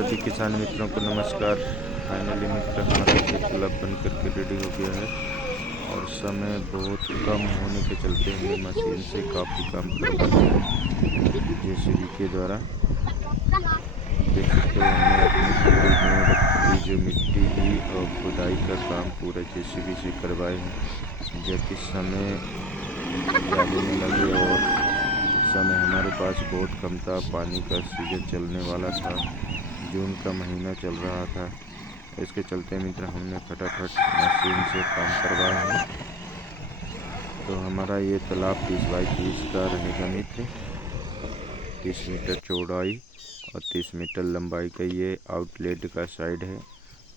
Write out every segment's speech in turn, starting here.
सभी किसान मित्रों को नमस्कार। फाइनली मित्र हमारा खेत तालाब बन करके रेडी हो गया है और समय बहुत कम होने के चलते हमने मशीन से काफ़ी काम करवा लिया है जेसीबी के द्वारा। देख सकते हो हमने अपनी पूरी मेड़ की जो मिट्टी थी और खुदाई का काम पूरा जेसीबी से करवाए हैं, जबकि समय ज़्यादा न लगे और समय हमारे पास बहुत कम था। पानी का सीजन चलने वाला था, जून का महीना चल रहा था। इसके चलते मित्र हमने फटाफट मशीन से काम करवाए हैं। तो हमारा ये तालाब 30 बाई 30 का रहेगा मित्र। 30 मीटर चौड़ाई और 30 मीटर लंबाई का ये आउटलेट का साइड है।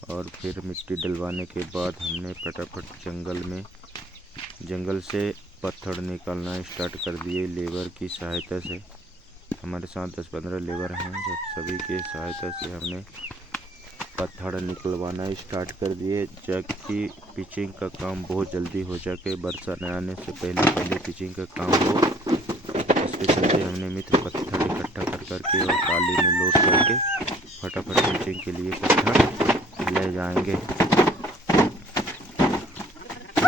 और फिर मिट्टी डलवाने के बाद हमने फटाफट जंगल से पत्थर निकालना स्टार्ट कर दिए लेबर की सहायता से। हमारे साथ 10-15 लेबर हैं, जब सभी के सहायता से हमने पत्थर निकलवाना स्टार्ट कर दिए, जबकि पिचिंग का काम बहुत जल्दी हो सके, वर्षा न आने से पहले पिचिंग का काम हो। इसके चलते हमने मित्र पत्थर इकट्ठा कर करके और टाली में लोड करके फटाफट पिचिंग के लिए पत्थर ले जाएंगे।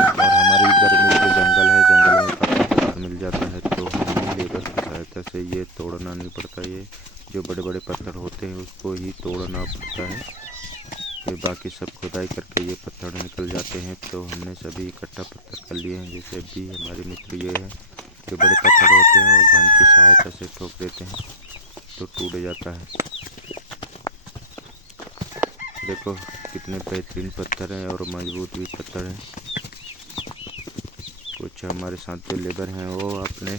और हमारी इधर मित्र जंगल है, जंगल में काफ़ी पत्थर मिल जाता है, तो हमें लेबर की सहायता से ये तोड़ना नहीं पड़ता। ये जो बड़े बड़े पत्थर होते हैं उसको ही तोड़ना पड़ता है, फिर बाकी सब खुदाई करके ये पत्थर निकल जाते हैं। तो हमने सभी इकट्ठा पत्थर कर लिए हैं। जैसे भी हमारे मित्र ये है, जो बड़े पत्थर होते हैं वो घन की सहायता से ठोक देते हैं तो टूट जाता है। देखो कितने बेहतरीन पत्थर हैं और मजबूत भी पत्थर हैं। कुछ हमारे साथ जो लेबर हैं वो अपने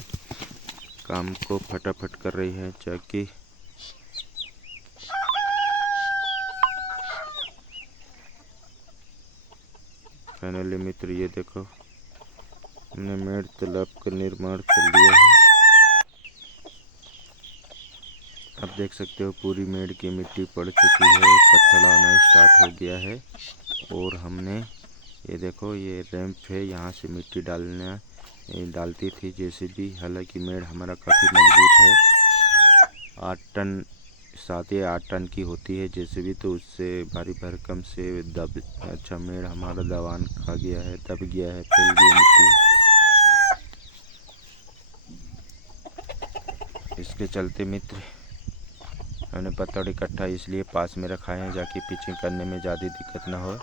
काम को फटाफट कर रही है, ताकि फाइनली मित्र ये देखो हमने मेड़ तालाब का निर्माण कर लिया है। आप देख सकते हो पूरी मेड़ की मिट्टी पड़ चुकी है, पत्थर आना स्टार्ट हो गया है। और हमने ये देखो ये रैंप है, यहाँ से मिट्टी डालती थी जेसीबी। हालांकि मेड़ हमारा काफ़ी मजबूत है, 8 टन 7 या 8 टन की होती है जेसीबी, तो उससे भारी भरकम से अच्छा मेड़ हमारा दबान खा गया है, दब गया है, फैल गई मिट्टी। इसके चलते मित्र हमने पत्थर इकट्ठा इसलिए पास में रखा है, जाकि पिचिंग करने में ज़्यादा दिक्कत ना हो।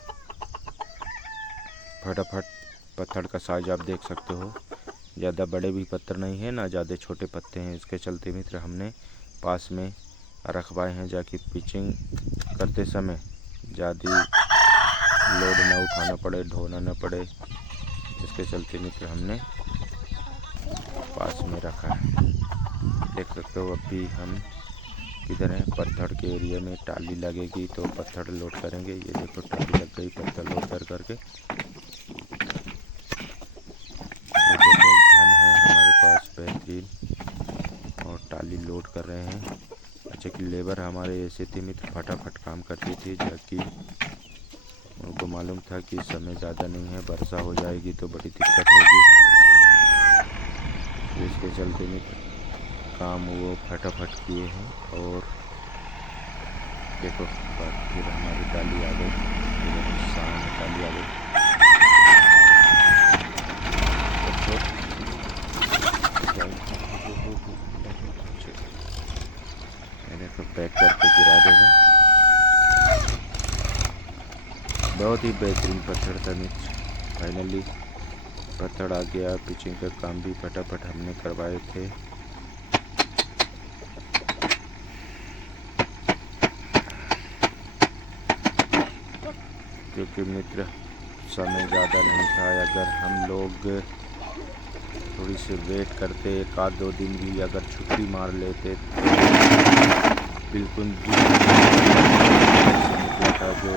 फटाफट पत्थर का साइज आप देख सकते हो, ज़्यादा बड़े भी पत्थर नहीं है ना ज़्यादा छोटे पत्ते हैं। इसके चलते मित्र हमने पास में रखवाए हैं, जाकि पिचिंग करते समय ज़्यादा लोड ना उठाना पड़े, ढोना ना पड़े। इसके चलते मित्र हमने पास में रखा है। देख सकते हो अभी हम किधर हैं, पत्थर के एरिया में। टाली लगेगी तो पत्थर लोड करेंगे। ये देखो टाली लग गई पत्थर लोड कर करके। ये देखो घन है हमारे पास बेहतरीन और टाली लोड कर रहे हैं। अच्छा कि लेबर हमारे ऐसे थे मित्र फटाफट काम करती थी, जबकि उनको मालूम था कि समय ज़्यादा नहीं है, वर्षा हो जाएगी तो बड़ी दिक्कत होगी। इसके चलते मित्र काम वो फटाफट किए हैं। और देखो फिर हमारी टाली आ गई, सामने टाली आ गई। देखो पैक करके गिरा देगा। बहुत ही बेहतरीन पत्थर था मित्र। फाइनली पत्थर आ गया, पिचिंग का काम भी फटाफट हमने करवाए थे। क्योंकि मित्र समय ज़्यादा नहीं था, अगर हम लोग थोड़ी सी वेट करते, 1-2 दिन भी अगर छुट्टी मार लेते तो बिल्कुल निकला था जो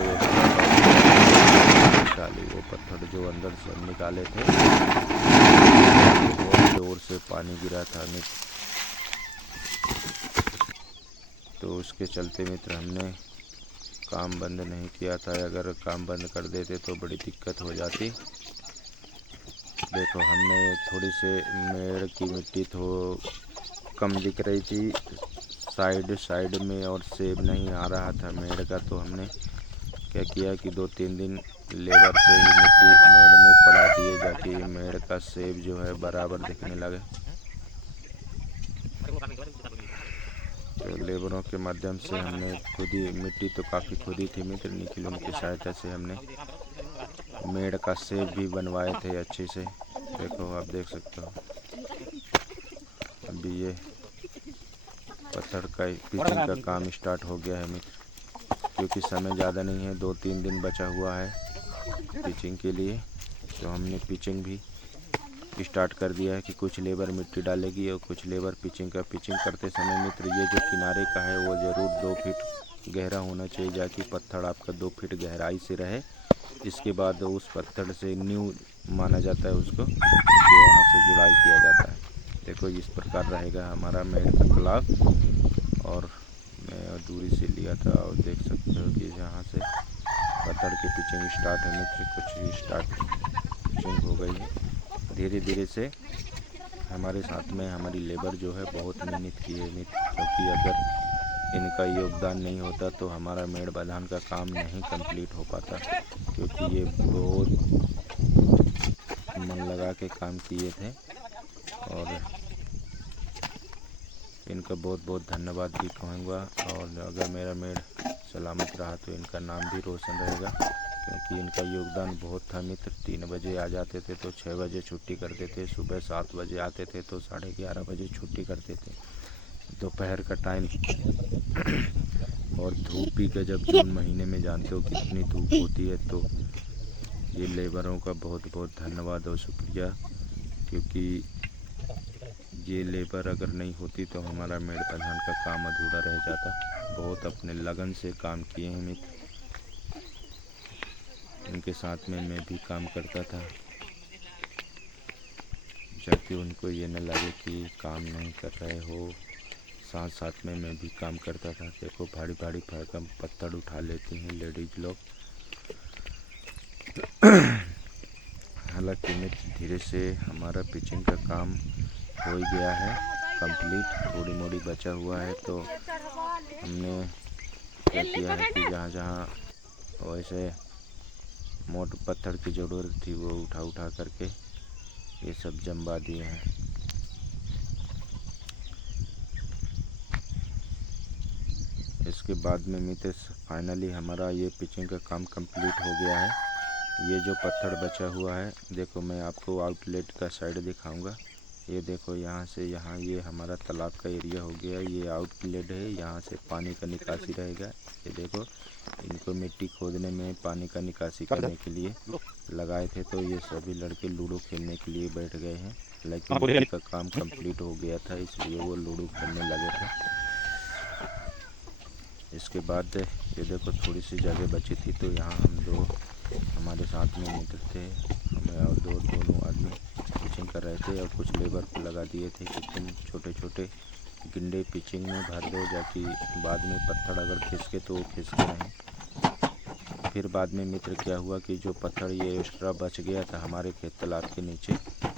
वो पत्थर जो अंदर से हम निकाले थे, बहुत ज़ोर से पानी गिरा था मित्र। तो उसके चलते मित्र हमने काम बंद नहीं किया था। अगर काम बंद कर देते तो बड़ी दिक्कत हो जाती। देखो हमने थोड़ी से मेड़ की मिट्टी तो कम दिख रही थी, साइड साइड में और सेब नहीं आ रहा था मेड़ का, तो हमने क्या किया कि 2-3 दिन लेबर से ही मिट्टी मेड़ में पड़ा दिए, ताकि मेड़ का सेब जो है बराबर दिखने लगे। तो लेबरों के माध्यम से हमने खुद ही, मिट्टी तो काफ़ी खुदी थी मित्र, निखिल उनकी सहायता से हमने मेड़ का सेब भी बनवाए थे अच्छे से। देखो आप देख सकते हो। अभी ये पत्थर का पिचिंग का काम स्टार्ट हो गया है मित्र, क्योंकि समय ज़्यादा नहीं है, 2-3 दिन बचा हुआ है पिचिंग के लिए। तो हमने पिचिंग भी स्टार्ट कर दिया है कि कुछ लेबर मिट्टी डालेगी और कुछ लेबर पिचिंग करते समय मित्र ये जो किनारे का है वो ज़रूर 2 फीट गहरा होना चाहिए, जाकि पत्थर आपका 2 फीट गहराई से रहे। इसके बाद उस पत्थर से न्यू माना जाता है उसको, कि वहाँ से जुड़ाई किया जाता है। देखो इस प्रकार रहेगा हमारा मेड़ का तालाब। और मैं दूरी से लिया था और देख सकते हो कि यहाँ से पत्थर की पिचिंग स्टार्ट है मित्र, कुछ स्टार्ट पिचिंग हो गई है। धीरे धीरे से हमारे साथ में हमारी लेबर जो है बहुत मेहनत की है मित्र, क्योंकि अगर इनका योगदान नहीं होता तो हमारा मेड़ बांधन का काम नहीं कंप्लीट हो पाता, क्योंकि ये बहुत मन लगा के काम किए थे। और इनका बहुत बहुत धन्यवाद भी कहूँगा। और अगर मेरा मेड़ सलामत रहा तो इनका नाम भी रोशन रहेगा, क्योंकि इनका योगदान बहुत था मित्र। 3 बजे आ जाते थे तो 6 बजे छुट्टी करते थे, सुबह 7 बजे आते थे तो 11:30 बजे छुट्टी करते थे, दोपहर का टाइम। और धूप भी गजब, जून महीने में जानते हो कितनी धूप होती है। तो ये लेबरों का बहुत बहुत धन्यवाद और शुक्रिया, क्योंकि ये लेबर अगर नहीं होती तो हमारा मेड़ बांधन का काम अधूरा रह जाता। बहुत अपने लगन से काम किए हैं मित्र, उनके साथ में मैं भी काम करता था, ताकि उनको ये न लगे कि काम नहीं कर रहे हो। साथ साथ में मैं भी काम करता था। देखो भारी भारी भरकम पत्थर उठा लेती हैं लेडीज़ लोग। हालांकि मित्र धीरे से हमारा पिचिंग का काम हो गया है कंप्लीट, थोड़ी मोड़ी बचा हुआ है। तो हमने क्या किया है कि जहाँ जहाँ वैसे मोटे पत्थर की ज़रूरत थी वो उठा उठा करके ये सब जमवा दिए हैं। इसके बाद में मित्र फाइनली हमारा ये पिचिंग का काम कंप्लीट हो गया है। ये जो पत्थर बचा हुआ है, देखो मैं आपको आउटलेट का साइड दिखाऊंगा। ये देखो यहाँ से यहाँ, ये हमारा तालाब का एरिया हो गया। ये आउटलेट है, यहाँ से पानी का निकासी रहेगा। ये देखो इनको मिट्टी खोदने में पानी का निकासी करने के लिए लगाए थे, तो ये सभी लड़के लूडो खेलने के लिए बैठ गए हैं। लेकिन मिट्टी का काम कंप्लीट हो गया था, इसलिए वो लूडो खेलने लगे थे। इसके बाद ये देखो थोड़ी सी जगह बची थी, तो यहाँ हम दो हमारे साथ में मित्र थे, हमें और दोनों आदमी पिचिंग कर रहे थे। और कुछ लेबर को लगा दिए थे कि तुम छोटे छोटे गिंडे पिचिंग में भर दो, जाकि बाद में पत्थर अगर खिसके तो वो खिसके नहीं। फिर बाद में मित्र क्या हुआ कि जो पत्थर ये एक्स्ट्रा बच गया था हमारे खेत तालाब के नीचे,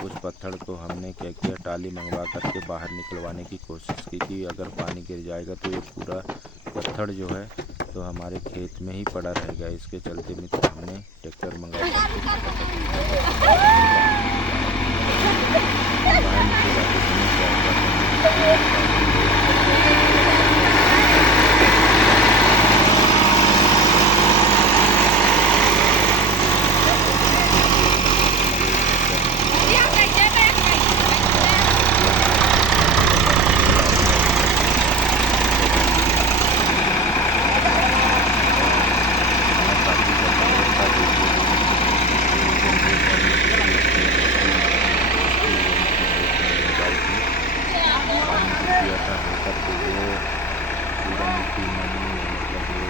उस पत्थर को हमने क्या किया, टाली मंगवा करके बाहर निकलवाने की कोशिश की कि अगर पानी गिर जाएगा तो ये पूरा पत्थर जो है तो हमारे खेत में ही पड़ा रहेगा। इसके चलते मित्र हमने ट्रैक्टर मंगा करके बाहर निकल जाते समय क्या हुआ किया था होकर के वो पूरा मिट्टी नमी, मतलब वो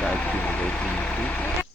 टाइप की हो गई थी मिट्टी।